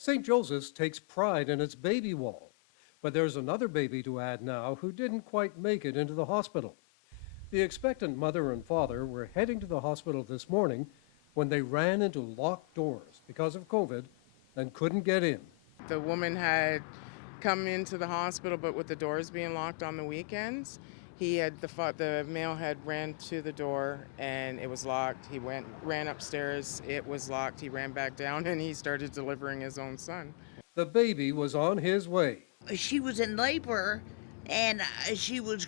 St. Joseph's takes pride in its baby wall, but there's another baby to add now who didn't quite make it into the hospital. The expectant mother and father were heading to the hospital this morning when they ran into locked doors because of COVID and couldn't get in. The woman had come into the hospital, but with the doors being locked on the weekends, the male had ran to the door and it was locked. He ran upstairs, it was locked. He ran back down and he started delivering his own son. The baby was on his way. She was in labor, and she was,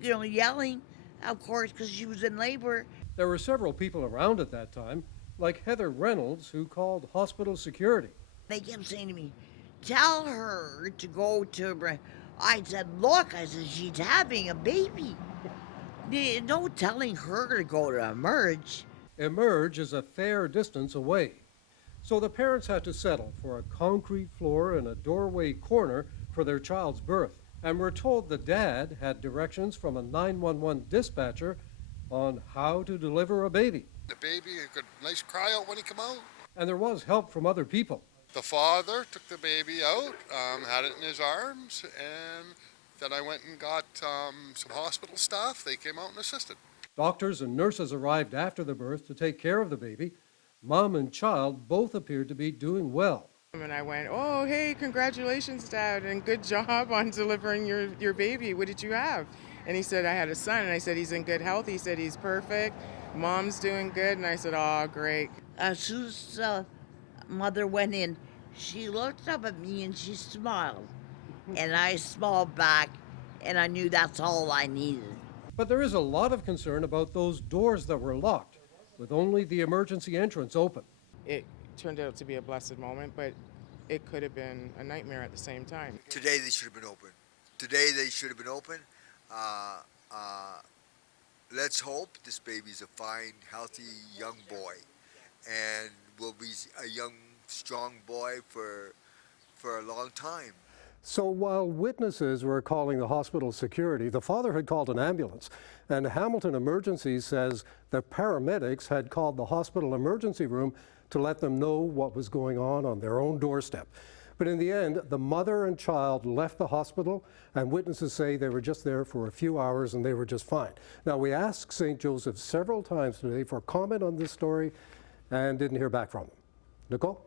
yelling, of course, because she was in labor. There were several people around at that time, like Heather Reynolds, who called hospital security. They kept saying to me, tell her to go to. I said, look, she's having a baby. No telling her to go to Emerge. Emerge is a fair distance away. So the parents had to settle for a concrete floor and a doorway corner for their child's birth, and were told the dad had directions from a 911 dispatcher on how to deliver a baby. The baby got a nice cry out when he came out. And there was help from other people. The father took the baby out, had it in his arms, and then I went and got some hospital staff. They came out and assisted. Doctors and nurses arrived after the birth to take care of the baby. Mom and child both appeared to be doing well. And I went, oh, hey, congratulations, Dad, and good job on delivering your baby. What did you have? And he said, I had a son. And I said, he's in good health. He said, he's perfect. Mom's doing good. And I said, oh, great. As soon as mother went in, she looked up at me and she smiled. And I smiled back, and I knew that's all I needed. But there is a lot of concern about those doors that were locked, with only the emergency entrance open. It turned out to be a blessed moment, but it could have been a nightmare at the same time. Today they should have been open. Today they should have been open. Let's hope this baby's a fine, healthy young boy, and will be a young, strong boy for a long time. So while witnesses were calling the hospital security, the father had called an ambulance, and Hamilton Emergencies says the paramedics had called the hospital emergency room to let them know what was going on their own doorstep. But in the end, the mother and child left the hospital, and witnesses say they were just there for a few hours and they were just fine. Now, we asked St. Joseph several times today for comment on this story and didn't hear back from them. Nicole?